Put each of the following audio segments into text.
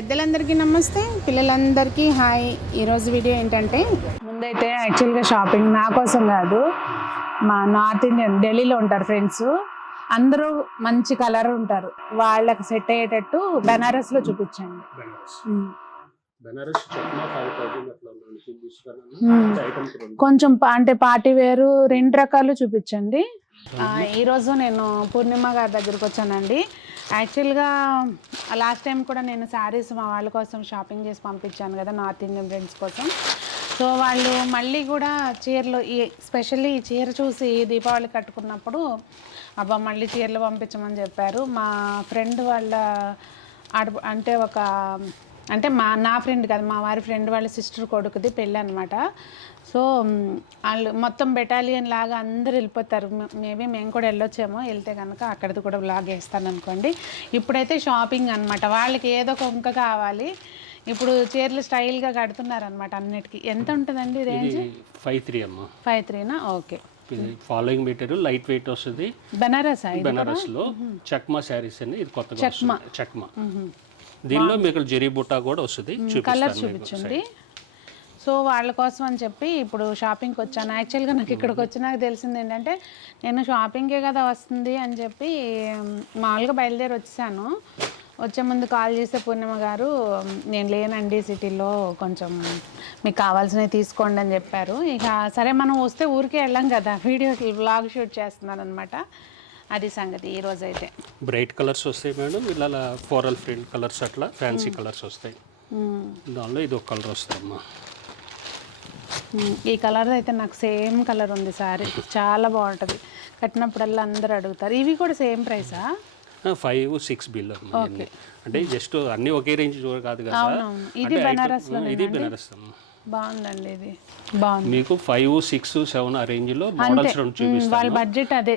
పెద్దలందరికీ నమస్తే, పిల్లలందరికీ హాయ్. ఈరోజు వీడియో ఏంటంటే, ముందైతే యాక్చువల్గా షాపింగ్ నా కోసం కాదు, మా నార్త్ ఇండియన్ ఢిల్లీలో ఉంటారు ఫ్రెండ్స్, అందరూ మంచి కలర్ ఉంటారు, వాళ్ళకి సెట్ అయ్యేటట్టు బెనారస్లో చూపించండి. కొంచెం అంటే పార్టీ వేరు 2 రకాలు చూపించండి. ఈరోజు నేను పూర్ణిమ గారి దగ్గరికి వచ్చానండి. యాక్చువల్గా లాస్ట్ టైం కూడా నేను శారీస్ మా వాళ్ళ కోసం షాపింగ్ చేసి పంపించాను కదా, నార్త్ ఇండియన్ ఫ్రెండ్స్ కోసం. సో వాళ్ళు మళ్ళీ కూడా చీరలు, స్పెషల్లీ ఈ చీర చూసి దీపావళి కట్టుకున్నప్పుడు అబ్బా మళ్ళీ చీరలు పంపించమని చెప్పారు. మా ఫ్రెండ్ వాళ్ళ అంటే నా ఫ్రెండ్ కాదు, మా వారి ఫ్రెండ్ వాళ్ళ సిస్టర్ కొడుకుది పెళ్ళి అనమాట. సో వాళ్ళు మొత్తం బెటాలియన్ లాగా అందరు వెళ్ళిపోతారు. మేబీ మేము కూడా వెళ్ళొచ్చేమో, వెళ్తే కనుక అక్కడిది కూడా బ్లాగ్ వేస్తాను అనుకోండి. ఇప్పుడైతే షాపింగ్ అనమాట, వాళ్ళకి ఏదో ఒక వంక కావాలి. ఇప్పుడు చీరలు స్టైల్గా కడుతున్నారనమాట అన్నిటికీ. ఎంత ఉంటుందండి రేంజ్? 53 అమ్మ. 53నా? Okay. Following material light weight వస్తుంది. బెనారస్లో చక్మా శారీస్ అని, ఇది కొత్తగా చక్మా. దీనిలో మీకు జరీ బుట్టా కూడా వస్తుంది. కలర్ చూపించండి. సో వాళ్ళ కోసం అని చెప్పి ఇప్పుడు షాపింగ్కి వచ్చాను. యాక్చువల్గా నాకు ఇక్కడికి వచ్చినాక తెలిసింది ఏంటంటే, నేను షాపింగే కదా వస్తుంది అని చెప్పి మామూలుగా బయలుదేరి వచ్చాను. వచ్చే ముందు కాల్ చేస్తే పూర్ణిమ గారు, నేను లేనండి సిటీలో, కొంచెం మీకు కావాల్సినవి తీసుకోండి అని చెప్పారు. ఇక సరే మనం వస్తే ఊరికే వెళ్ళాం కదా, వీడియో వ్లాగ్ షూట్ చేస్తున్నాను అనమాట. అది సంగతి. ఈరోజు అయితే బ్రైట్ కలర్స్ వస్తాయి మేడం, ఇలా ఫ్లోరల్ ప్రింట్ కలర్స్, అట్లా ఫ్యాన్సీ కలర్స్ వస్తాయి. దానిలో ఇది ఒక కలర్ వస్తుందమ్మా. ఈ కలర్ అయితే నాకు సేమ్ కలర్ ఉంది సారీ, చాలా బాగుంటుంది. కట్టినప్పుడల్లా అందరూ అడుగుతారు. ఇవి కూడా సేమ్ ప్రైసా? 5-6 బిల్ అంటే జస్ట్ అన్ని ఒకే రేంజ్ కాదు కదా. ఇది బెనారస్లో, ఇది బెనారస్ బాగుందండి. ఇది బాగుంది. మీకు 5, 6, 7 ఆ రేంజ్ లో మోడల్స్ రెండు చూపిస్తాను. వాళ్ళ బడ్జెట్ అదే.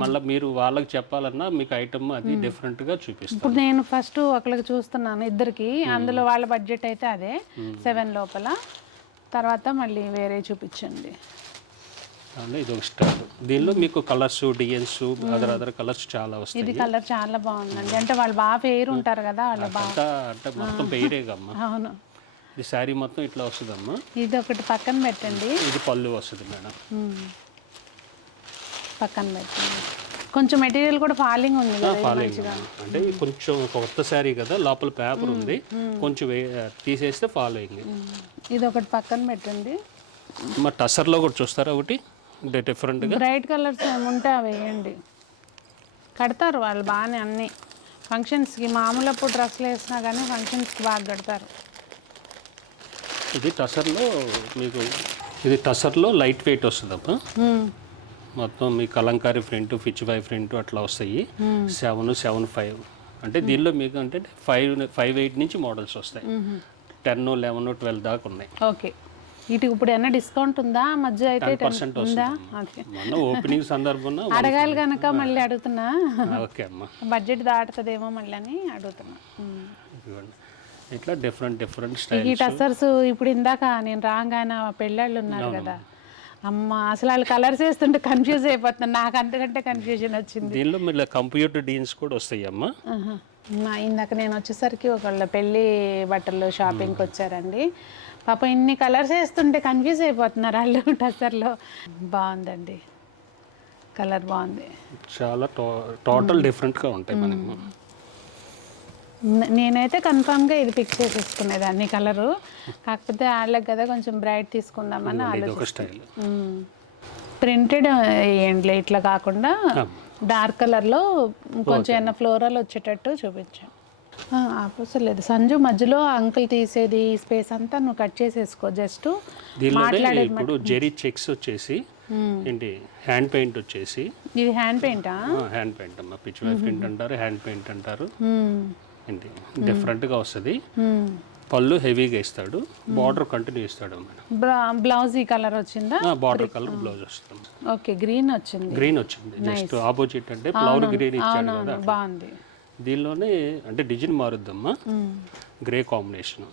మళ్ళీ మీరు వాళ్ళకి చెప్పాలన్నా మీకు ఐటమ్ అది డిఫరెంట్ గా చూపిస్తాను. ఇప్పుడు నేను ఫస్ట్ ఒకరికి చూస్తున్నాను, ఇద్దరికి. అందులో వాళ్ళ బడ్జెట్ అయితే అదే 7 లోపల. తర్వాత మళ్ళీ వేరే చూపించండి. ఇది ఒక స్టైల్. దీనిలో మీకు కలర్స్, డిజైన్స్, అదర్ కలర్స్ చాలా వస్తాయి. ఇది కలర్ చాలా బాగుందండి. అంటే వాళ్ళు బాగా పేరు ఉంటారు కదా, వాళ్ళు బాగా అంటే మొత్తం పేరేగమ్మా. అవును. ఇది శారీ మొత్తం ఇట్లా వస్తుందమ్మా. ఇది ఒకటి పక్కన పెట్టండి. ఇది పళ్ళు వస్తుంది మేడం, పక్కన పెట్టండి. కొంచెం మెటీరియల్ కూడా ఫాలింగ్ ఉంది కదా. ఫాలింగ్ అంటే కొంచెం కొత్త శారీ కదా, లోపల పేపర్ ఉంది, కొంచెం తీసేస్తే ఫాలోయింగ్. ఇది ఒకటి పక్కన పెట్టండి. మా టసర్లో కూడా చూస్తారా ఒకటి డిఫరెంట్గా బ్రైట్ కలర్స్ ఏముంటే అవి వేయండి. కడతారు వాళ్ళు బాగానే అన్ని ఫంక్షన్స్కి. మామూలు అప్పుడు డ్రెస్సులు వేసినా కానీ ఫంక్షన్స్కి బాగా కడతారు. ఇది టసర్లో మీకు, ఇది టసర్లో లైట్ వెయిట్ వస్తుందమ్మా. మొత్తం మీ కలంకారీ ఫ్రంట్, ఫిచ్ బై ఫ్రంట్ అట్లా వస్తాయి. 7, 7.5 అంటే దీనిలో మీకు అంటే 5.8 నుంచి మోడల్స్ వస్తాయి. 10, 11, 12 దాకా ఉన్నాయి. ఓకే. వీటికి ఇప్పుడు ఏమైనా డిస్కౌంట్ ఉందా? మధ్య అయితే 10% ఉందా? ఓపెనింగ్ సందర్భంగా అడగాలి కనుక మళ్ళీ అడుగుతున్నా. ఓకే అమ్మా, బడ్జెట్ దాటుతుందేమో మళ్ళీ అని అడుగుతున్నా. ఇట్లా డిఫరెంట్ స్టైల్. ఈ టసర్స్ ఇప్పుడు ఇందాక నేను రాగానే పెళ్ళాళ్ళు ఉన్నారు కదా, అమ్మ అసలు వాళ్ళు కలర్స్ వేస్తుంటే కన్ఫ్యూజ్ అయిపోతున్నాను. నాకు అంతకంటే కన్ఫ్యూజన్ వచ్చింది. దీనిలో మళ్ళీ కంప్యూటర్ డిజైన్స్ కూడా వస్తాయి అమ్మా. ఇందాక నేను వచ్చేసరికి ఒకళ్ళ పెళ్ళి బట్టలు షాపింగ్కి వచ్చారండి. పాప ఇన్ని కలర్స్ వేస్తుంటే కన్ఫ్యూజ్ అయిపోతున్నారు వాళ్ళు టసర్లో. బాగుందండి, కలర్ బాగుంది. చాలా టోటల్ డిఫరెంట్గా ఉంటాయి మనకి. నేనైతే కన్ఫామ్గా ఇది పిక్ చేసేసుకునేదాన్ని కలరు, కాకపోతే వాళ్ళకి కదా కొంచెం బ్రైట్ తీసుకుందామని ఆలోచిస్తాను. ప్రింటెడ్ వేయండి ఇట్లా కాకుండా, డార్క్ కలర్లో కొంచెం ఏమైనా ఫ్లోరల్ వచ్చేటట్టు చూపించాను. అవసరం లేదు సంజు, మధ్యలో అంకుల్ తీసేది స్పేస్ అంతా నువ్వు కట్ చేసేసుకో. జస్ట్ మాట్లాడేది. ఇప్పుడు జెరీ చెక్స్ వచ్చేసి ఏంటి, హ్యాండ్ పెయింట్ వచ్చేసి. ఇది హ్యాండ్ పెయింటా? హ్యాండ్ పెయింట్ అమ్మా. పిచ్ వై ప్రింట్ అంటారు, హ్యాండ్ పెయింట్ అంటారు. ఏంటి డిఫరెంట్గా వస్తుంది. పళ్ళు హెవీగా ఇస్తాడు, బార్డర్ కంటిన్యూ ఇస్తాడు మేడం. బ్లౌజ్ ఈ కలర్ వచ్చిందా? బార్డర్ కలర్ బ్లౌజ్ వస్తుంది. ఓకే, గ్రీన్ వచ్చింది. గ్రీన్ వచ్చింది, జస్ట్ ఆపోజిట్ అంటే ఫ్లవర్ గ్రీన్ ఇచ్చాడు కదా, బాగుంది. దీనిలోనే అంటే డిజైన్ మారుద్దమ్మా, గ్రే కాంబినేషన్.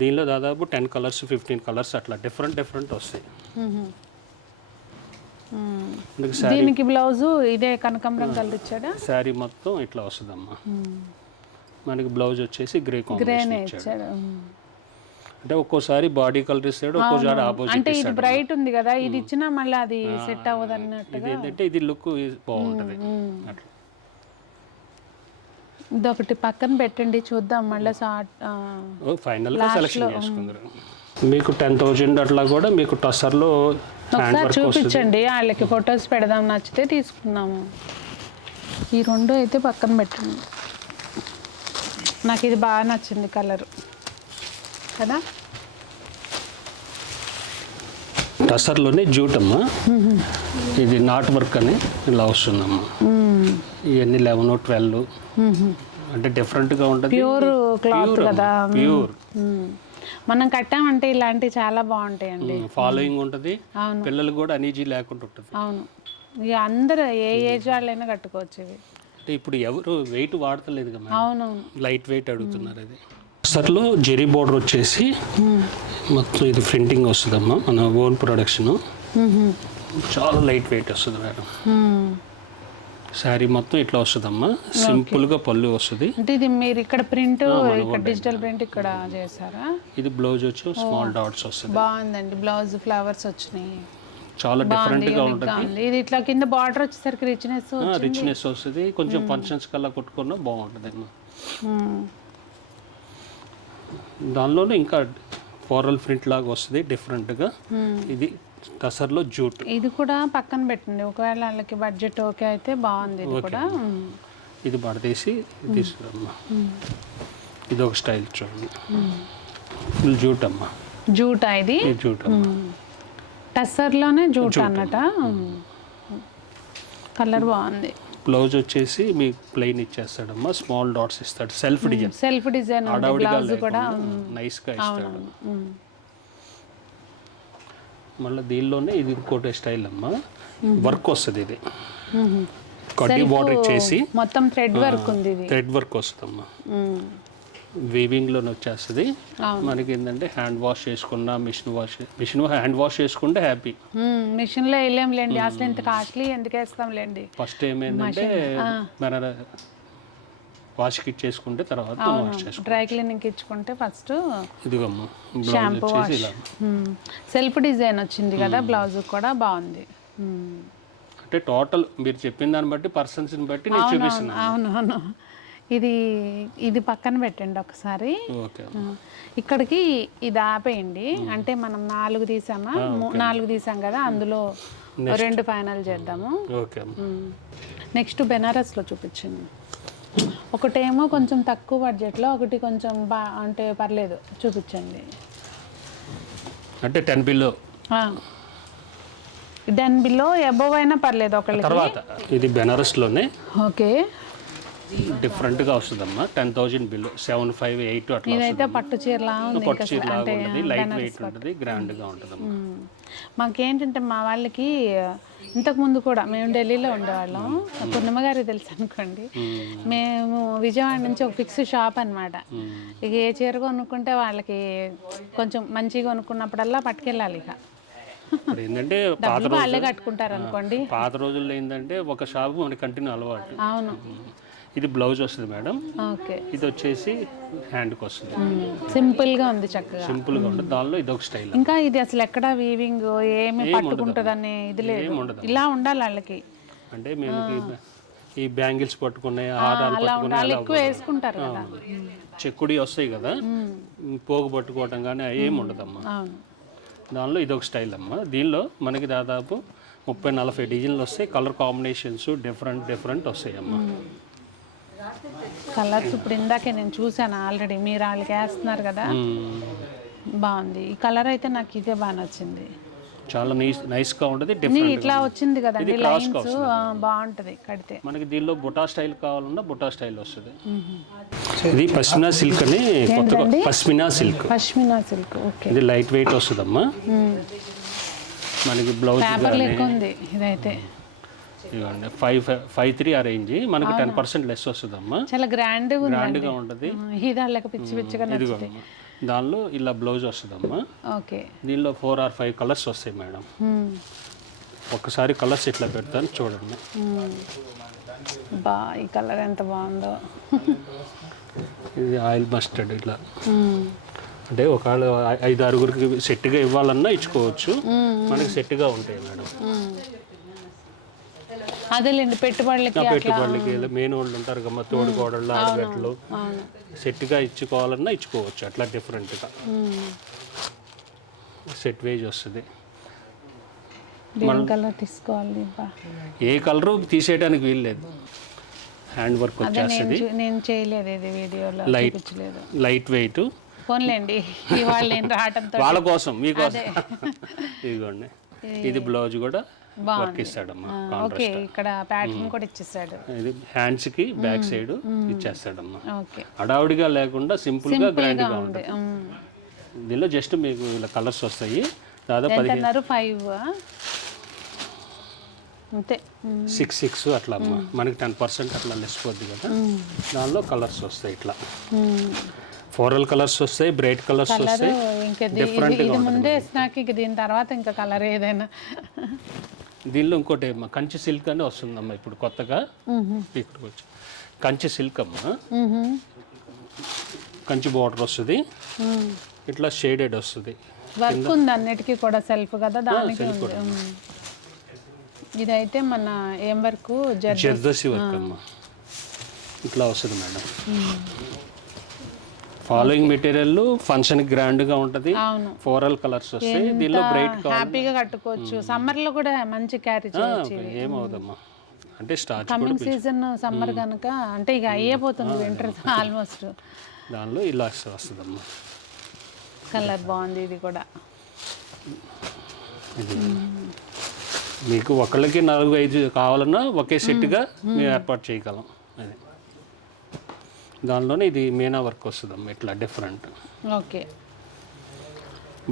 దీనిలో దాదాపు 10 కలర్స్ 15 కలర్స్ అట్లా డిఫరెంట్ వస్తాయి. దీనికి బ్లౌజ్ ఇదే కనకాంబరం కలర్ ఇచ్చాడా? శారీ మొత్తం ఇట్లా వస్తుందమ్మా. మనకి బ్లౌజ్ వచ్చేసి గ్రే కాంబినేషన్ గ్రేనే ఇచ్చాడు. ఇచ్చాడు. అంటే ఒక్కోసారి బాడీ కలర్ ఇస్తాడు, ఒక్కోసారి ఆపోజిట్ అంటే ఇది ఇస్తాడు. బ్రైట్ ఉంది కదా, ఇది ఇచ్చినా మళ్ళీ అది సెట్ అవ్వదు ఇది అన్నట్టుగా. ఏంటంటే ఇది లుక్ బాగుంటుంది అట్లా. ఇదొకటి పక్కన పెట్టండి చూద్దాం మళ్ళీ ఫైనల్గా సెలెక్షన్ చేసుకుందరు. మీకు 10,000 అట్లా కూడా మీకు టసర్లో హ్యాండ్ ఒకసారి వర్క్ వస్తుంది. చూపించండి, వాళ్ళకి ఫొటోస్ పెడదాం, నచ్చితే తీసుకున్నాము. ఈ రెండు అయితే పక్కన పెట్టండి. నాకు ఇది బాగా నచ్చింది కలర్ కదా. టసర్లోనే జూట్ అమ్మా, ఇది నాట్ వర్క్ అని ఇలా వస్తుందమ్మా. ఇవన్నీ 11, 12 అంటే డిఫరెంట్గా ఉంటుంది. ప్యూర్ క్లాత్ కదా, ప్యూర్. మనం కట్టామంటే ఇలాంటివి చాలా బాగుంటాయండి. ఫాలోయింగ్ ఉంటుంది, అవును. పిల్లలకు కూడా అనీజీ లేకుండా ఉంటుంది. అవును, ఇక అందరూ ఏ ఏజ్ వాళ్ళైనా కట్టుకోవచ్చు ఇవి. అంటే ఇప్పుడు ఎవరు వెయిట్ వాడతలేదు కదా, అవునవును. లైట్ వెయిట్ అడుగుతున్నారు. అది టసర్లో జెరీ బోర్డర్ వచ్చేసి మొత్తం ఇది ప్రింటింగ్ వస్తుందమ్మా, మన ఓన్ ప్రొడక్షన్. చాలా లైట్ వెయిట్ వస్తుంది మేడం. శారీ మొత్తం ఇట్లా వస్తుందమ్మా, సింపుల్గా పళ్ళు వస్తుంది. అంటే ఇది మీరు ఇక్కడ ప్రింట్, ఇక్కడ డిజిటల్ ప్రింట్ ఇక్కడ చేశారా? ఇది బ్లౌజ్ వచ్చి స్మాల్ డాట్స్ వస్తుంది. బాగుందండి, బ్లౌజ్ ఫ్లవర్స్ వచ్చినాయి, చాలా డిఫరెంట్గా ఉంటుంది. ఇది ఇట్లా కింద బార్డర్ వచ్చేసరికి రిచ్నెస్ వస్తుంది. కొంచెం ఫంక్షన్స్ కల్లా కొట్టుకున్నా బాగుంటుంది అమ్మా. దానిలోనే ఇంకా ఫ్లోరల్ ప్రింట్ లాగా వస్తుంది డిఫరెంట్గా. ఇది టసర్లో జూట్. ఇది కూడా పక్కన పెట్టండి, ఒకవేళ వాళ్ళకి బడ్జెట్ ఓకే అయితే బాగుంది. ఇది కూడా ఇది పడతీసి తీసుకురమ్మా. ఇది ఒక స్టైల్ చూడండి, ఫుల్ జూట్ అమ్మా. జూటా ఇది? జూట్ అమ్మా, టస్సర్లోనే జూట్ అన్నట. కలర్ బాగుంది. బ్లౌజ్ వచ్చేసి మీకు ప్లెయిన్ ఇచ్చేస్తాడమ్మా, స్మాల్ డాట్స్ ఇస్తాడు, సెల్ఫ్ డిజైన్ బ్లౌజ్ కూడా నైస్గా ఇస్తాడు. మళ్ళీ దీనిలోనే ఇది ఇంకోటి స్టైల్ అమ్మా, వర్క్ వస్తుంది. ఇది కడ్డీ బార్డర్ ఇచ్చేసి మొత్తం థ్రెడ్ వర్క్ ఉంది. ఇది థ్రెడ్ వర్క్ వస్తుందమ్మా, వీవింగ్లోనే వచ్చేస్తుంది. మనకి ఏంటంటే హ్యాండ్ వాష్ చేసుకున్నా, మిషన్ హ్యాండ్ వాష్ చేసుకుంటే హ్యాపీ. మిషన్లో వేయలేంలేండి, అసలు ఇంత కాస్ట్లీ ఎందుకు వేస్తాంలేండి. ఫస్ట్ ఏమైందంటే మన వాష్కి ఇచ్చేసుకుంటే తర్వాత వాష్ చేసుకో, డ్రై క్లీనింగ్ ఇచ్చుకుంటే ఫస్ట్. ఇదిగమ్మా షాంపూ వాష్. సెల్ఫ్ డిజైన్ వచ్చింది కదా, బ్లౌజ్ కూడా బాగుంది. అంటే టోటల్ మీరు చెప్పిన దాన్ని బట్టి పర్సన్స్ని బట్టి నేను చూపిస్తున్నాను. అవునవును. ఇది పక్కన పెట్టండి ఒకసారి. ఓకే, ఇక్కడికి ఇది ఆపేయండి. అంటే మనం 4 తీసామా, 4 తీసాం కదా, అందులో 2 ఫైనల్ చేద్దాము. ఓకే. నెక్స్ట్ బెనారస్లో చూపించండి. ఒకటేమో కొంచెం తక్కువ బడ్జెట్లో, ఒకటి కొంచెం అంటే పర్లేదు చూపించండి. అంటే 10 బిలో, 10 బిలో అబోవ్ అయినా పర్లేదు ఒకళ్ళకి. తర్వాత ఇది బెనారస్లోనే ఓకే, డిఫరెంట్గా వస్తుందమ్మా. 10,000 బిలో 7, 5, 8 అట్లా. ఇదైతే పట్టు చీరలా ఉంది, పట్టు చీరలాగా ఉంటుంది, లైట్ వెయిట్ ఉంటుంది, గ్రాండ్గా ఉంటుందమ్మా. మాకేంటంటే మా వాళ్ళకి ఇంతకుముందు కూడా మేము ఢిల్లీలో ఉండేవాళ్ళం. పూర్ణిమ గారికి తెలుసు అనుకోండి. మేము విజయవాడ నుంచి ఒక ఫిక్స్ షాప్ అనమాట. ఇక ఏ చీర కొనుక్కుంటే వాళ్ళకి కొంచెం మంచిగా కొనుక్కున్నప్పుడల్లా పట్టుకెళ్ళాలి. ఇక ఏంటంటే వాళ్ళే కట్టుకుంటారు అనుకోండి. పాత రోజుల్లో ఏంటంటే ఒక షాపు మనకి కంటిన్యూ అలవాటు. అవును. ఇది బ్లౌజ్ వస్తుంది మేడం. ఓకే, ఇది వచ్చేసి హ్యాండ్కి వస్తుంది. సింపుల్గా ఉంది, చక్కగా సింపుల్గా ఉంటుంది. దానిలో ఇది ఒక స్టైల్. ఇంకా ఇది అసలు ఎక్కడ వీవింగ్ ఏమి పట్టుకుంటుందని ఇది లేదు, ఇలా ఉండాలి వాళ్ళకి. అంటే మేము ఈ బ్యాంగిల్స్ పట్టుకున్నాయి, హారాలు పట్టుకున్నాయి, ఎక్కువ వేసుకుంటారు కదా, చెక్కుడి వస్తాయి కదా, పోగు పట్టుకోవటం కానీ ఏమి ఉండదమ్మా. దానిలో ఇది ఒక స్టైల్ అమ్మా. దీనిలో మనకి దాదాపు 30-40 డిజైన్లు వస్తాయి. కలర్ కాంబినేషన్స్ డిఫరెంట్ వస్తాయి అమ్మా. కలర్స్ ఇప్పుడు ఇందాకే నేను చూసాను ఆల్రెడీ, మీరు వాళ్ళకి వేస్తున్నారు కదా, బాగుంది. ఈ కలర్ అయితే నాకు ఇదే బాగా నచ్చింది, చాలా నైస్గా ఉంటుంది. ఇట్లా వచ్చింది కదండి లైన్స్, బాగుంటుంది కడితే. మనకి దీనిలో బుటా స్టైల్ కావాలన్నా బుటా స్టైల్ వస్తుంది. ఇది పష్మినా సిల్క్ అని కొత్తగా, పష్మినా సిల్క్. ఓకే, ఇది లైట్ వెయిట్ వస్తుందమ్మా. మనకి బ్లౌజ్ పేపర్ లెక్క ఉంది ఇదైతే. ఇవ్వండి 5.3 ఆ రేంజ్, మనకి 10% లెస్ వస్తుందమ్మా. చాలా గ్రాండ్గా ఉంటుంది. పిచ్చిగా ఇదిగోమ్మా, దానిలో ఇలా బ్లౌజ్ వస్తుందమ్మా. ఓకే, దీనిలో 4 or 5 కలర్స్ వస్తాయి మేడం. ఒక్కసారి కలర్స్ ఇట్లా పెడతాను చూడండి. బా ఈ కలర్ ఎంత బాగుందో. ఇది ఆయిల్ మస్టర్డ్ ఇట్లా అంటే ఒకవేళ 5-6కి సెట్గా ఇవ్వాలన్నా ఇచ్చుకోవచ్చు. మనకి సెట్గా ఉంటాయి మేడం. అదేలేండి పెట్టుబడులకి పెట్టుబడులకి మెయిన్ వాళ్ళు ఉంటారు కదా, తోడు కోడళ్ళు ఆడబెట్టలు సెట్గా ఇచ్చుకోవాలన్నా ఇచ్చుకోవచ్చు. అట్లా డిఫరెంట్గా సెట్ వేజ్ వస్తుంది. కలర్ తీసుకోవాలి. ఏ కలరు తీసేయడానికి వీల్లేదు. హ్యాండ్ వర్క్ వచ్చేస్తుంది. నేను చేయలేదు ఇది వీడియోలో, లైట్ వెయిట్. ఫోన్లేండి ఇవాళ నేను రావటంతో వాళ్ళ కోసం మీకోసం ఇదిగోండి. ఇది బ్లౌజ్ కూడా వర్క్ ఇస్తాడమ్మా. ఓకే, ఇక్కడ ప్యాటర్న్ కూడా ఇచ్చేసాడు. ఇది హ్యాండ్స్ కి బ్యాక్ సైడ్ ఇచ్చేస్తాడమ్మా. హడావుడిగా లేకుండా సింపుల్ గా గ్రాండ్ గా ఉంటుంది. దీనిలో జస్ట్ మీకు ఇలా కలర్స్ వస్తాయి. దాదాపు 5 అంతే 6 అట్లా అమ్మా. మనకి 10% అట్లా లెస్ పోద్ది కదా. దానిలో కలర్స్ వస్తాయి ఇట్లా ఫ్లోరల్ కలర్స్ వస్తాయి, బ్రైట్ కలర్స్ వస్తాయి. ఇది ముందే స్నాక్, దీని తర్వాత ఇంకా కలర్ ఏదైనా. దీనిలో ఇంకోటి అమ్మా కంచి సిల్క్ అని వస్తుందమ్మా ఇప్పుడు కొత్తగా. ఇక్కడికి వచ్చి కంచి సిల్క్ అమ్మా, కంచి బార్డర్ వస్తుంది, ఇట్లా షేడెడ్ వస్తుంది. వర్క్ ఉంది అన్నిటికీ కూడా సెల్ఫ్ కదా, దానికి ఉంది. ఇదైతే మన ఏం వర్క్, జర్దోసి వర్క్ అమ్మా. ఇట్లా వస్తుంది madam. Following material function grand గా ఉంటది. ఫ్లోరల్ కలర్స్ వస్తాయి. దీనిలో బ్రైట్ హ్యాపీగా కట్టుకోవచ్చు. సమ్మర్ లో కూడా మంచి క్యారీ చేయొచ్చు. ఏమవుదమ్మా అంటే స్టార్ట్ కమింగ్ సీజన్ సమ్మర్ కనుక అంటే ఇక అయ్యేపోతుంది వింటర్ ఆల్మోస్ట్. దానిలో ఇలా వస్తుందమ్మా. కలర్ బాగుంది ఇది కూడా. ఇది మీకు ఒకళ్ళకి 4-5 కావాలన్నా ఒకే సెట్గా మేము ఏర్పాటు చేయగలం. అది దానిలోనే ఇది మీనా వర్క్ వస్తుందమ్మా ఇట్లా డిఫరెంట్. ఓకే,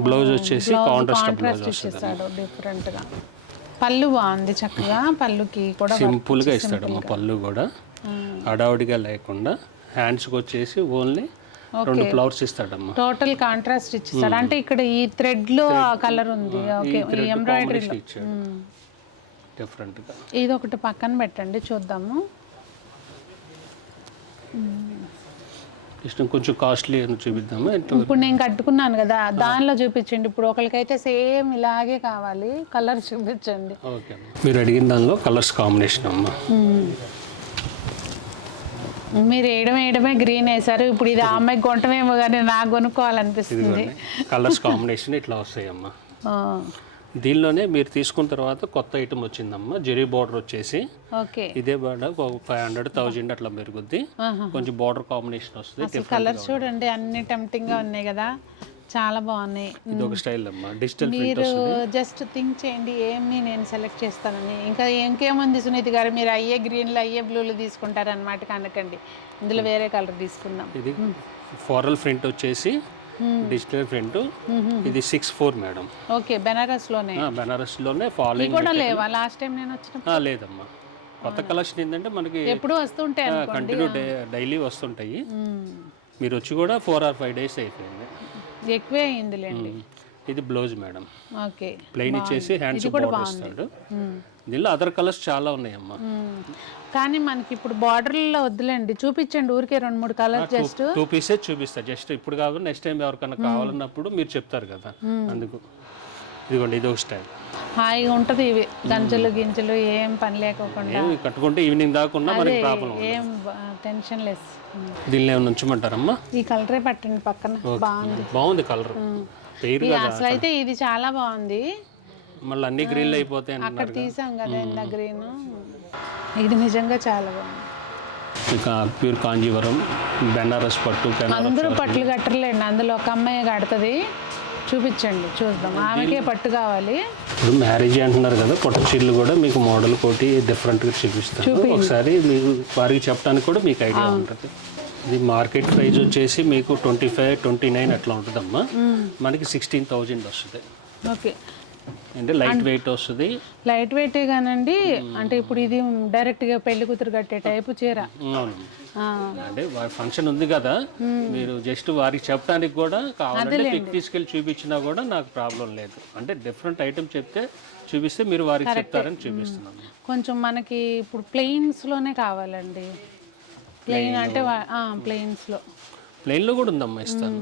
బ్లౌజ్ వచ్చేసి కాంట్రాస్ట్ బ్లౌజ్ వస్తుంది డిఫరెంట్గా. పళ్ళు బాగుంది చక్కగా, పళ్ళుకి కూడా సింపుల్గా ఇస్తాడమ్మా. పళ్ళు కూడా హడావుడిగా లేకుండా హ్యాండ్స్కి వచ్చేసి ఓన్లీ 2 ఫ్లవర్స్ ఇస్తాడమ్మా. టోటల్ కాంట్రాస్ట్ ఇచ్చేస్తాడు. అంటే ఇక్కడ ఈ థ్రెడ్ లో కలర్ ఉంది. ఓకే, ఈ ఎంబ్రాయిడరీ ఇచ్చాడు డిఫరెంట్గా. ఇది ఒకటి పక్కన పెట్టండి చూద్దాము. ఇష్టం కొంచెం కాస్ట్లీ అని చూపిద్దాము. ఇప్పుడు నేను కట్టుకున్నాను కదా, దానిలో చూపించండి. ఇప్పుడు ఒకరికైతే సేమ్ ఇలాగే కావాలి, కలర్ చూపించండి. ఓకే, మీరు అడిగిన దానిలో కలర్స్ కాంబినేషన్ అమ్మా. మీరు వేయడమే గ్రీన్ వేసారు. ఇప్పుడు ఇది ఆ అమ్మాయికి కొనటమేమో కానీ నాకు కొనుక్కోవాలనిపిస్తుంది. కలర్స్ కాంబినేషన్ ఇట్లా వస్తాయమ్మా. దీనిలోనే మీరు తీసుకున్న తర్వాత కొత్త ఐటమ్ వచ్చిందమ్మా. జెరీ బార్డర్ వచ్చేసి ఇదే బార్డర్ 500-1000 అట్లా పెరుగుద్ది. కొంచెం బార్డర్ కాంబినేషన్ వస్తుంది. కలర్ చూడండి అన్ని టెంప్టింగ్ గా ఉన్నాయి కదా, చాలా బాగున్నాయి. ఇది ఒక స్టైల్ అమ్మా, డిజిటల్ ప్రింట్ వస్తుంది. మీరు జస్ట్ థింక్ చేయండి ఏమి నేను సెలెక్ట్ చేస్తానని. ఇంకా ఇంకేముంది సునీతి గారు, మీరు అయ్యే గ్రీన్లు అయ్యే బ్లూలు తీసుకుంటారు అనమాట. కనకండి ఇందులో వేరే కలర్ తీసుకుందాం. ఇది ఫ్లోరల్ ప్రింట్ వచ్చేసి డిజిటల్ ప్రింట్. ఇది 6/4 మేడం. ఓకే, బెనారస్ లోనే ఫాలోయింగ్ కూడా లేవా? లాస్ట్ టైం నేను వచ్చినప్పుడు లేదమ్మా. కొత్త కలెక్షన్ ఏంటంటే మనకి ఎప్పుడు వస్తుంటాయి, కంటిన్యూ డైలీ వస్తుంటాయి. మీరు వచ్చి కూడా 4 or 5 days అయిపోయింది. ఎక్కువే అయిందిలేండి. ఇది బ్లౌజ్ మేడం. ఓకే, ప్లెయిన్ ఇచ్చేసి హ్యాండ్స్ బోర్డర్ ఇస్తాడు. దీనిలో అదర్ కలర్స్ చాలా ఉన్నాయమ్మా. కానీ మనకి ఇప్పుడు బార్డర్లో వద్దులేండి, చూపించండి ఊరికే 2-3 కలర్స్. జస్ట్ 2 pieces చూపిస్తా. జస్ట్ ఇప్పుడు కాదు, నెక్స్ట్ టైం ఎవరికైనా కావాలన్నప్పుడు మీరు చెప్తారు కదా, అందుకు. ఇదిగోండి, ఇది ఒక స్టైల్ హాయిగా ఉంటుంది. ఇవి గంజలు గింజలు ఏం పని లేకోకుండా కట్టుకుంటే ఈవినింగ్ దాకా ఉన్నా మనకి ప్రాబ్లం ఏం టెన్షన్ లెస్. దీనిలో ఏమైనా ఉంచమంటారమ్మా? ఈ కలరే పట్టండి పక్కన. బాగుంది కలర్. అసలు అయితే ఇది చాలా బాగుంది. మళ్ళీ అన్ని గ్రీన్లు అయిపోతాయి అక్కడ తీసాం కదా ఇంత గ్రీన్. ఇది నిజంగా చాలా బాగుంది. ఇక ప్యూర్ కాంజీవరం బెనారస్ పట్టు. అందరూ పట్లు కట్టలేండి, అందులో ఒక అమ్మాయి కడుతుంది. చూపించండి చూద్దాం, ఆమెకే పట్టు కావాలి. ఇప్పుడు మ్యారేజ్ అంటున్నారు కదా, పట్టు చీరలు కూడా మీకు మోడల్ కోటి డిఫరెంట్గా చూపిస్తాను. ఒకసారి మీకు వారికి చెప్పడానికి కూడా మీకు ఐడియా ఉంటుంది. ఇది మార్కెట్ ప్రైస్ వచ్చేసి మీకు 25-29 అట్లా ఉంటుందమ్మా. మనకి 16,000 వస్తుంది. ఓకే, అంటే లైట్ వెయిట్ వస్తుంది. లైట్ వెయిటే కానండి, అంటే ఇప్పుడు ఇది డైరెక్ట్గా పెళ్లి కూతురు కట్టే టైపు చీర. అవును, అంటే ఫంక్షన్ ఉంది కదా, మీరు జస్ట్ వారికి చెప్పడానికి కూడా కావాలంటే పిక్ తీసుకెళ్ళి చూపించినా కూడా నాకు ప్రాబ్లం లేదు. అంటే డిఫరెంట్ ఐటమ్ చెప్తే చూపిస్తే మీరు వారికి చెప్తారని చూపిస్తున్నాను. కొంచెం మనకి ఇప్పుడు ప్లెయిన్స్లోనే కావాలండి. ప్లెయిన్ అంటే ప్లెయిన్స్లో. ప్లెయిన్లో కూడా ఉందమ్మా, ఇస్తాను.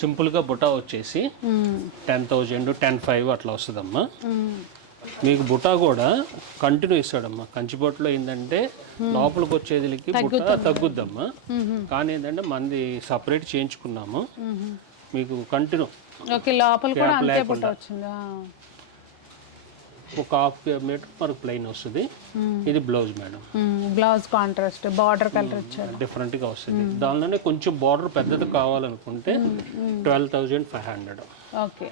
సింపుల్గా బుటా వచ్చేసి 10,000 10,500 అట్లా వస్తుందమ్మా. మీకు బుటా కూడా కంటిన్యూ ఇస్తాడమ్మా. కంచిబొట్టులో ఏంటంటే లోపలికి వచ్చేదికి బుటా తగ్గుద్దమ్మా, కానీ ఏంటంటే మంది సపరేట్ చేయించుకున్నాము. మీకు కంటిన్యూ లోపల కూడా అంతే బుట్ట వచ్చింది. ఒక హాఫ్ మీటర్ మనకు ప్లెయిన్ వస్తుంది. ఇది blouse madam. Blouse contrast border colour ఇచ్చారు, డిఫరెంట్గా వస్తుంది. దానిలోనే కొంచెం బార్డర్ పెద్దది కావాలనుకుంటే 12,500. ఓకే.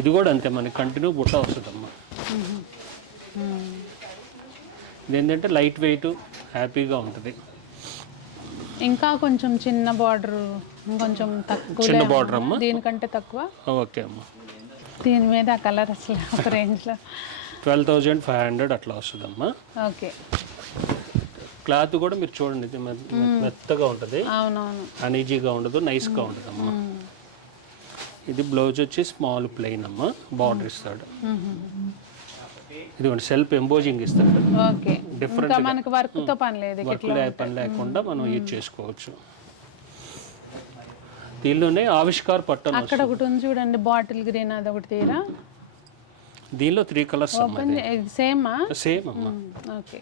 ఇది కూడా అంతే, మనకి కంటిన్యూ బుట్ట వస్తుందమ్మా. ఇది ఏంటంటే లైట్ వెయిట్, హ్యాపీగా ఉంటుంది. ఇంకా కొంచెం చిన్న బార్డర్, కొంచెం తక్కువ చిన్న బార్డర్ అమ్మా, దీనికంటే తక్కువ. ఓకే అమ్మా. దీని మీద ఆ కలర్ అసలు ఒక రేంజ్లో 12,500 అట్లా వస్తుందమ్మా. ఓకే. క్లాత్ కూడా మీరు చూడండి, ఇది మెత్తగా ఉంటుంది, అవునవును, అనీజీగా ఉండదు, నైస్గా ఉంటుంది అమ్మా. ఇది బ్లౌజ్ వచ్చి స్మాల్ ప్లెయిన్ అమ్మా, బార్డర్ ఇస్తాడు. ఇదిగోండి సెల్ఫ్ ఎంబోజింగ్ ఇస్తాడు. ఓకే. డిఫరెంట్, మనకి వర్క్తో పని లేదు, పని లేకుండా మనం యూజ్ చేసుకోవచ్చు. దీనిలోనే ఆవిష్కార్ పట్టణ అక్కడ ఒకటి ఉంది చూడండి, బాటిల్ గ్రీన్, అది ఒకటి తీరా. దీనిలో 3 కలర్స్ సేమా? సేమ్ అమ్మా. ఓకే.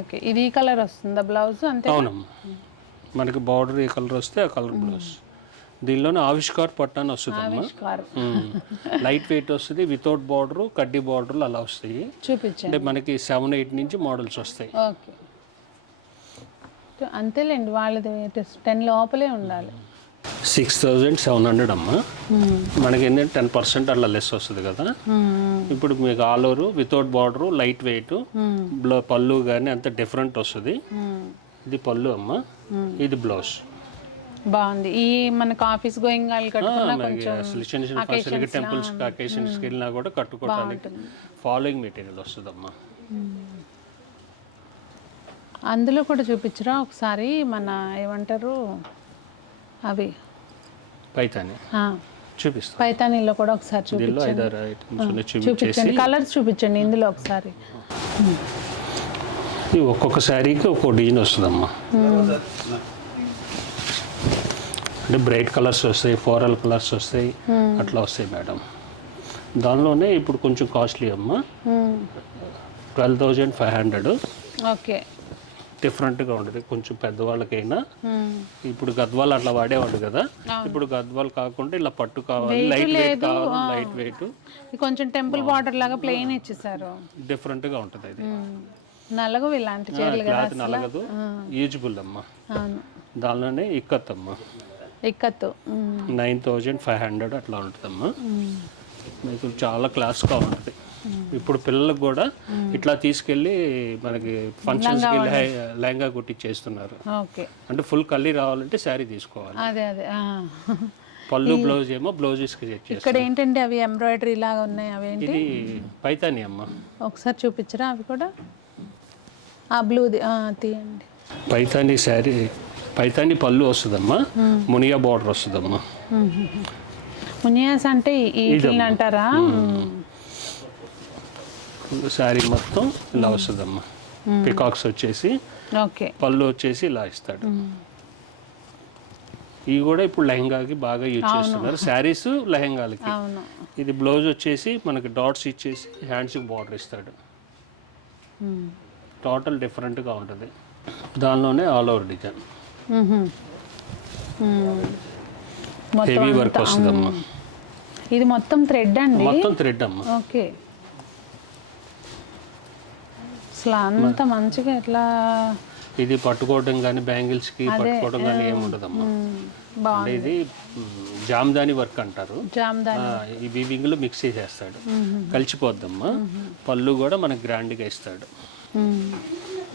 ఓకే, ఇది ఈ కలర్ వస్తుందా బ్లౌజ్? అంతే. అవునమ్మా, మనకి బార్డర్ ఏ కలర్ వస్తే ఆ కలర్ బ్లౌజ్. దీనిలోనే ఆవిష్కార్ పట్టాను వస్తుంది అమ్మా. లైట్ వెయిట్ వస్తుంది, వితౌట్ బార్డర్, కడ్డీ బార్డర్లు అలా వస్తాయి. చూపించండి. అంటే మనకి 7-8 నుంచి మోడల్స్ వస్తాయి. ఓకే, అంతేలేండి, వాళ్ళది 10 లోపలే ఉండాలి. 6,700 అమ్మా. మనకి ఏంటంటే 10% అట్లా లెస్ వస్తుంది కదా. ఇప్పుడు మీకు all over without border, light weight, పళ్ళు కానీ అంత డిఫరెంట్ వస్తుంది. ఇది పళ్ళు అమ్మా, ఇది బ్లౌజ్. బాగుంది. ఈ మనకు ఆఫీస్ గోయింగ్ వాళ్ళు కట్టుకున్నా కొంచెం అసలు చిన్న చిన్న ఫంక్షన్కి, టెంపుల్స్కి, అకేషన్స్కి వెళ్ళినా కూడా కట్టుకోవడానికి ఫాలోయింగ్ మెటీరియల్ వస్తుందమ్మా. అందులో కూడా చూపించరా ఒకసారి, మన ఏమంటారు అవి పైతాని చూపిస్తాను. పైతానీలో కూడా ఒకసారి చూపించండి, కలర్స్ చూపించండి ఇందులో ఒకసారి. ఒక్కొక్క శారీకి ఒక్కొక్క డిజైన్ వస్తుందమ్మా. అంటే బ్రైట్ కలర్స్ వస్తాయి, ఫ్లోరల్ కలర్స్ వస్తాయి, అట్లా వస్తాయి మేడం. దానిలోనే ఇప్పుడు కొంచెం కాస్ట్లీ అమ్మా, 12,500. ఓకే. డిఫరెంట్గా ఉంటుంది కొంచెం పెద్దవాళ్ళకైనా. ఇప్పుడు గద్వాలు అట్లా వాడేవాళ్ళు కదా, ఇప్పుడు గద్వాలు కాకుండా ఇలా పట్టు కావాలి, లైట్ వెయిట్ కావాలి, లైట్ వెయిట్. కొంచెం టెంపుల్ బార్డర్ లాగా ప్లెయిన్ ఇచ్చేసారు, డిఫరెంట్గా ఉంటుంది. ఇది నలగవు, ఇలాంటి చీరలు క్లాత్ నలగదు, యూజబుల్ అమ్మా. దానిలోనే ఇక్కత్ అమ్మా, ఇక్కత్తు 9,500 అట్లా ఉంటుందమ్మా. మీకు చాలా క్లాస్గా ఉంటుంది. ఇప్పుడు పిల్లలకు కూడా ఇట్లా తీసుకెళ్ళి మనకి ఫంక్షన్స్కి వెళ్ళి లెహంగా కుట్టించేస్తున్నారు. అంటే ఫుల్ కల్లీ రావాలంటే శారీ తీసుకోవాలి. అదే అదే. పళ్ళు బ్లౌజ్ ఏమో బ్లౌజెస్కి ఇక్కడ ఏంటంటే అవి ఎంబ్రాయిడరీ లాగా ఉన్నాయి, అవి ఏంటి? ఇది పైతాని అమ్మ. ఒకసారి చూపించరా అవి కూడా? ఆ బ్లూది తీయండి. పైతాని శారీ, పైతాని పళ్ళు వస్తుందమ్మా, మునియా బార్డర్ వస్తుందమ్మా. మునియాస్ అంటే వీటిని అంటారా? శారీ మొత్తం ఇలా వస్తుందమ్మా. పికాక్స్ వచ్చేసి, పళ్ళు వచ్చేసి ఇలా ఇస్తాడు. ఇవి కూడా ఇప్పుడు లెహంగాకి బాగా యూజ్ చేస్తున్నారు, శారీస్ లెహంగాలకి. ఇది బ్లౌజ్ వచ్చేసి మనకి డాట్స్ ఇచ్చేసి హ్యాండ్స్కి బార్డర్ ఇస్తాడు. టోటల్ డిఫరెంట్గా ఉంటుంది. దానిలోనే all over design heavy work వస్తుందమ్మా. ఇది మొత్తం థ్రెడ్ అండి? మొత్తం థ్రెడ్ అమ్మా. ఓకే. అసలు అంత మంచిగా ఎట్లా ఇది పట్టుకోవడం కానీ, బ్యాంగిల్స్కి పట్టుకోవడం కానీ ఏమి ఉండదమ్మా. ఇది జామ్దాని వర్క్ అంటారు. ఈ వీవింగ్లో మిక్స్ చేసేస్తాడు, కలిసిపోద్దమ్మా. పళ్ళు కూడా మనకు గ్రాండ్గా ఇస్తాడు.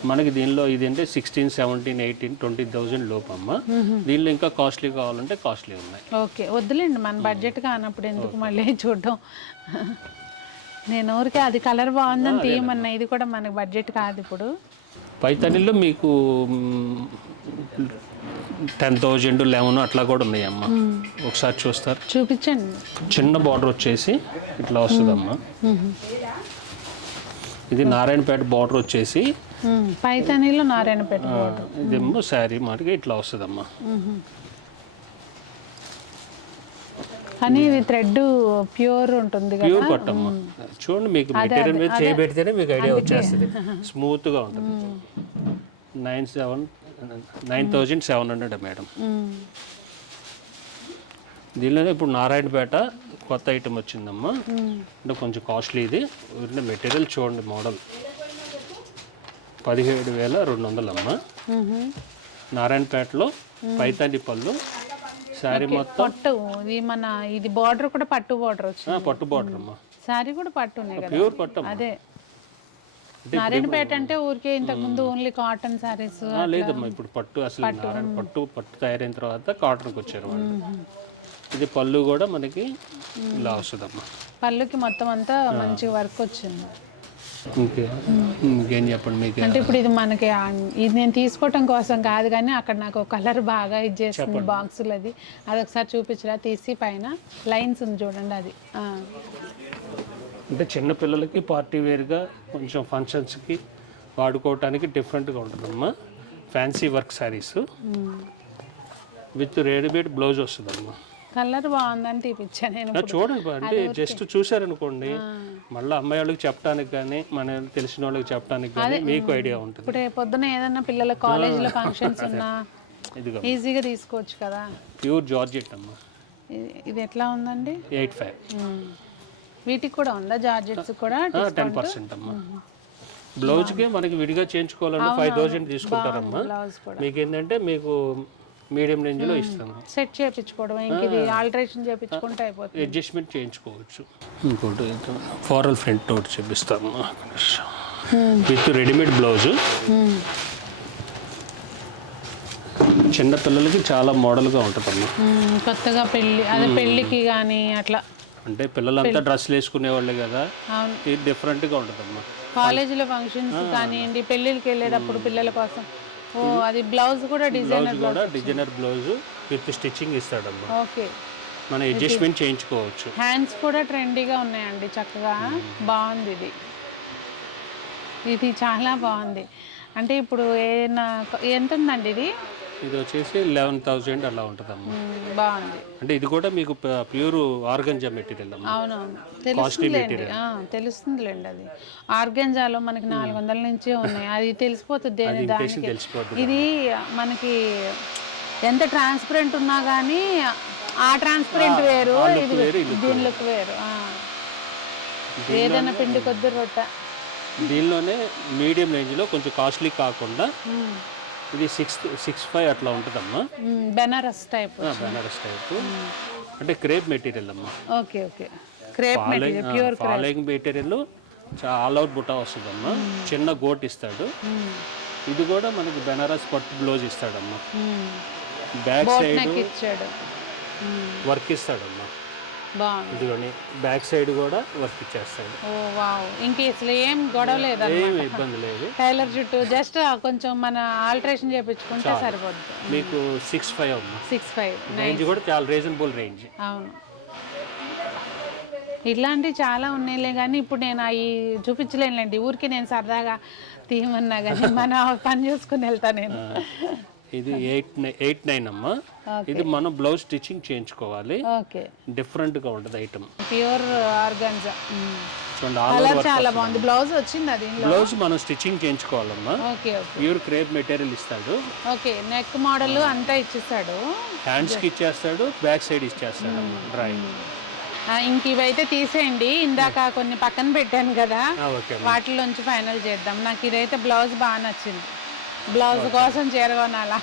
మనకి దీనిలో ఇది అంటే 16, 17, 18, 20,000 లోపు అమ్మ. దీనిలో ఇంకా కాస్ట్లీ కావాలంటే కాస్ట్లీ ఉన్నాయి. ఓకే, వద్దులేండి, మన బడ్జెట్ కానప్పుడు ఎందుకు మళ్ళీ చూడడం. నేను ఊరికే అది కలర్ బాగుందని తీయమన్నా, ఇది కూడా మనకి బడ్జెట్ కాదు ఇప్పుడు. పైతానిలో మీకు 10,000, 11 అట్లా కూడా ఉన్నాయి అమ్మ. ఒకసారి చూస్తారు, చూపించండి. చిన్న బార్డర్ వచ్చేసి ఇట్లా వస్తుందమ్మా. ఇది నారాయణపేట బార్డర్ వచ్చేసి పైతానీలో నారాయణపేట. ఇదేమో శారీ మాటకి ఇట్లా వస్తుందమ్మా. కానీ ఇది థ్రెడ్ ప్యూర్ ఉంటుంది కదా. ప్యూర్ పట్టమ్మా. చూడండి, మీకు మెటీరియల్ మీద చేయబెడితేనే మీకు ఐడియా వచ్చేస్తుంది. స్మూత్గా ఉంటుంది. 9,700 మేడం. దీనిలో ఇప్పుడు నారాయణపేట కొత్త ఐటమ్ వచ్చిందమ్మా. అంటే కొంచెం కాస్ట్లీ. ఇది మెటీరియల్ చూడండి, మోడల్ 17,200 అమ్మా. నారాయణపేటలో పైతాని పళ్ళు శారీ మొత్తం పట్టు. ఇది మన ఇది బార్డర్ కూడా పట్టు బార్డర్ వచ్చింది. పట్టు బార్డర్ అమ్మా. శారీ కూడా పట్టు ఉన్నాయి కదా, ప్యూర్ పట్టు. అదే నారాయణపేట అంటే ఊరికే ఇంతకు ముందు ఓన్లీ కాటన్ శారీస్. లేదమ్మా, ఇప్పుడు పట్టు అసలు పట్టు తయారైన తర్వాత కాటన్కి వచ్చారు వాళ్ళు. ఇది పళ్ళు కూడా మనకి ఇలా వస్తుందమ్మా. పళ్ళుకి మొత్తం అంతా మంచి వర్క్ వచ్చింది. ఇంకేం చెప్పండి మీకు. అంటే ఇప్పుడు ఇది మనకి ఇది నేను తీసుకోవటం కోసం కాదు, కానీ అక్కడ నాకు కలర్ బాగా ఇది చేస్తుంది బాక్సులు. అది ఒకసారి చూపించరా, తీసి పైన లైన్స్ ఉంది చూడండి అది. అంటే చిన్న పిల్లలకి పార్టీ వేర్గా కొంచెం ఫంక్షన్స్కి వాడుకోవటానికి డిఫరెంట్గా ఉంటుందమ్మా. Fancy work saris with readymade blouse వస్తుందమ్మా. కలర్ బాగుందని తీపిచ్చాను నేను. చూడండి, అంటే జస్ట్ చూసారనుకోండి, మళ్ళీ అమ్మాయి వాళ్ళకి చెప్పడానికి కానీ మన తెలిసిన వాళ్ళకి చెప్పడానికి కానీ మీకు ఐడియా ఉంటుంది. ఇప్పుడు పొద్దున ఏదన్నా పిల్లల కాలేజీలో ఫంక్షన్స్ ఉన్నా ఈజీగా తీసుకోవచ్చు కదా. ప్యూర్ జార్జెట్ అమ్మా. ఇది ఎట్లా ఉందండి? 8,500. వీటికి కూడా ఉందా జార్జెట్స్ కూడా? 10% అమ్మా. బ్లౌజ్కి మనకి విడిగా చేయించుకోవాలంటే 5,000 తీసుకుంటారమ్మా. మీకు ఏంటంటే మీకు మీడియం రేంజ్లో ఇస్తాను. సెట్ చేయించుకోవడం, ఇంక ఇది ఆల్టరేషన్ చేయించుకుంటే అయిపోతుంది. అడ్జస్ట్మెంట్ చేయించుకోవచ్చు. ఇంకోటి ఫారల్ ఫ్రంట్ తోటి చూపిస్తాము విత్ రెడీమేడ్ బ్లౌజ్. చిన్న పిల్లలకి చాలా మోడల్గా ఉంటుందమ్మా. కొత్తగా పెళ్ళికి కానీ అట్లా, అంటే పిల్లలంతా డ్రెస్సులు వేసుకునే వాళ్ళే కదా, ఇది డిఫరెంట్గా ఉంటుందమ్మా. కాలేజీలో ఫంక్షన్స్ కానివ్వండి, పెళ్ళిళ్ళకి వెళ్ళేటప్పుడు పిల్లల కోసం. అది బ్లౌజ్ కూడా డిజైనర్ బ్లౌజ్ విత్ స్టిచ్చింగ్ ఇస్తాడమ్మా. ఓకే, మనం అడ్జస్ట్మెంట్ చేయించుకోవచ్చు. హ్యాండ్స్ కూడా ట్రెండీగా ఉన్నాయండి, చక్కగా బాగుంది. ఇది చాలా బాగుంది. అంటే ఇప్పుడు ఎంత ఉందండి ఇది? ఇది వచ్చేసి 11,000 అలా ఉంటుందమ్మా. బాగుంది. అంటే ఇది కూడా మీకు ప్యూర్ ఆర్గంజా మెటీరియల్ అమ్మా. అవునవును, తెలుస్తుందిలేండి. అది ఆర్గంజాలో మనకి 400 నుంచి ఉన్నాయి, అది తెలిసిపోతుంది. ఇది మనకి ఎంత ట్రాన్స్పరెంట్ ఉన్నా కానీ ఆ ట్రాన్స్పరెంట్ వేరు, దీనిలోకి వేరు. ఏదైనా పిండి కొద్ది రొట్ట. దీనిలోనే మీడియం రేంజ్లో కొంచెం కాస్ట్లీ కాకుండా ఇది 6,500 అట్లా ఉంటుందమ్మా. బెనారస్ టైప్. అంటే క్రేప్ మెటీరియల్ అమ్మా. Okay okay, crepe material, pure following material. All out బుట్ట వస్తుందమ్మా. చిన్న గోట్ ఇస్తాడు. ఇది కూడా మనకి బెనారస్ పట్టు బ్లౌజ్ ఇస్తాడమ్మా. బ్యాక్ సైడ్ వర్క్ ఇస్తాడమ్మా. ఇదిగోని బ్యాక్ సైడ్ కూడా వర్క్ ఇచ్చేస్తాడు. ఇంకా అసలు ఏం గొడవ లేదు, ఏం ఇబ్బంది లేదు. టైలర్ చుట్టూ జస్ట్ కొంచెం మన ఆల్టరేషన్ చేయించుకుంటే సరిపోద్ది. మీకు 6,500 అమ్మా. 6,500 రేంజ్ కూడా చాలా రీజనబుల్ రేంజ్. అవును, ఇట్లాంటివి చాలా ఉన్నాయిలే, కానీ ఇప్పుడు నేను అవి చూపించలేనులేండి. ఊరికి నేను సరదాగా తీయమన్నా కానీ మన పని చూసుకుని వెళ్తాను నేను. ఇది 8,900 అమ్మా. ఇది మనం బ్లౌజ్ స్టిచ్చింగ్ చేయించుకోవాలి. డిఫరెంట్గా ఉంటుంది ఐటమ్. ప్యూర్ ఆర్గాన్జా కలర్ చాలా బాగుంది. బ్లౌజ్ వచ్చింది, అది బ్లౌజ్ మనం స్టిచ్చింగ్ చేయించుకోవాలమ్మా. ప్యూర్ క్రేప్ మెటీరియల్ ఇస్తాడు. ఓకే, నెక్ మోడల్ అంతా ఇచ్చేస్తాడు, హ్యాండ్స్ కి ఇచ్చేస్తాడు, బ్యాక్ సైడ్ ఇచ్చేస్తాడు డ్రాయింగ్. ఇంక ఇవైతే తీసేయండి, ఇందాక కొన్ని పక్కన పెట్టాను కదా, వాటిలోంచి ఫైనల్ చేద్దాం. నాకు ఇదైతే బ్లౌజ్ బాగా నచ్చింది. బ్లౌజ్ కోసం చేరగొనాలా,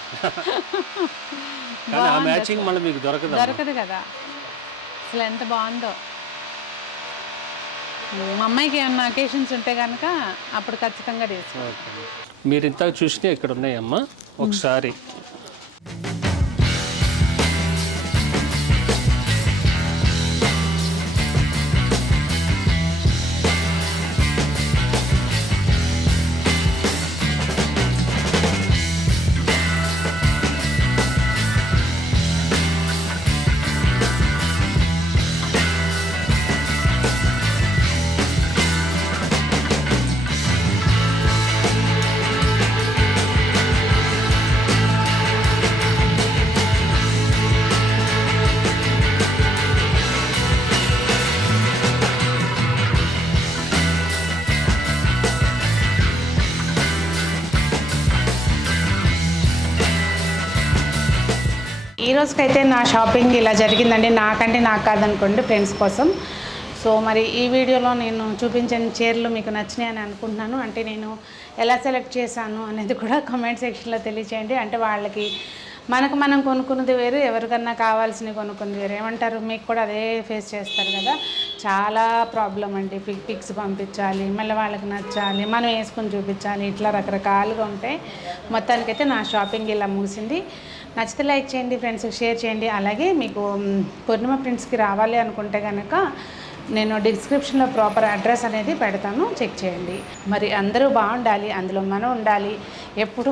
మ్యాచింగ్ మళ్ళీ మీకు దొరకదు కదా. అసలు ఎంత బాగుందో. మా అమ్మాయికి ఏమన్నా అకేషన్స్ ఉంటే కనుక అప్పుడు ఖచ్చితంగా తీసుకోవాలి. మీరు ఇంతకు చూసినా ఇక్కడ ఉన్నాయమ్మా, ఒకసారి ఈ రోజుకైతే నా షాపింగ్ ఇలా జరిగిందండి. నాకంటే నాకు కాదనుకోండి, ఫ్రెండ్స్ కోసం. సో మరి ఈ వీడియోలో నేను చూపించిన చీరలు మీకు నచ్చినాయి అని అనుకుంటున్నాను. అంటే నేను ఎలా సెలెక్ట్ చేశాను అనేది కూడా కామెంట్ సెక్షన్లో తెలియచేయండి. అంటే వాళ్ళకి మనం కొనుక్కున్నది వేరు, ఎవరికన్నా కావాల్సినవి కొనుక్కున్నది వేరు. ఏమంటారు, మీకు కూడా అదే ఫేస్ చేస్తారు కదా. చాలా ప్రాబ్లం అండి. పిక్స్ పంపించాలి, మళ్ళీ వాళ్ళకి నచ్చాలి, మనం వేసుకొని చూపించాలి, ఇట్లా రకరకాలుగా ఉంటాయి. మొత్తానికైతే నా షాపింగ్ ఇలా ముగిసింది. నచ్చితే లైక్ చేయండి, ఫ్రెండ్స్కి షేర్ చేయండి. అలాగే మీకు పూర్ణిమ ప్రింట్స్కి రావాలి అనుకుంటే కనుక నేను డిస్క్రిప్షన్లో ప్రాపర్ అడ్రస్ అనేది పెడతాను, చెక్ చేయండి. మరి అందరూ బాగుండాలి, అందులో మనం ఉండాలి, ఎప్పుడు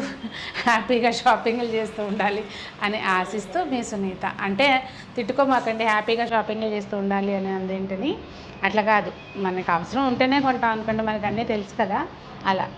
హ్యాపీగా షాపింగ్లు చేస్తూ ఉండాలి అని ఆశిస్తూ మీ సునీత. అంటే తిట్టుకోమాకండి, హ్యాపీగా షాపింగ్లు చేస్తూ ఉండాలి అని అందేంటని. అట్లా కాదు, మనకు అవసరం ఉంటేనే కొంటాం అనుకోండి, మనకు అన్నీ తెలుసు కదా, అలా.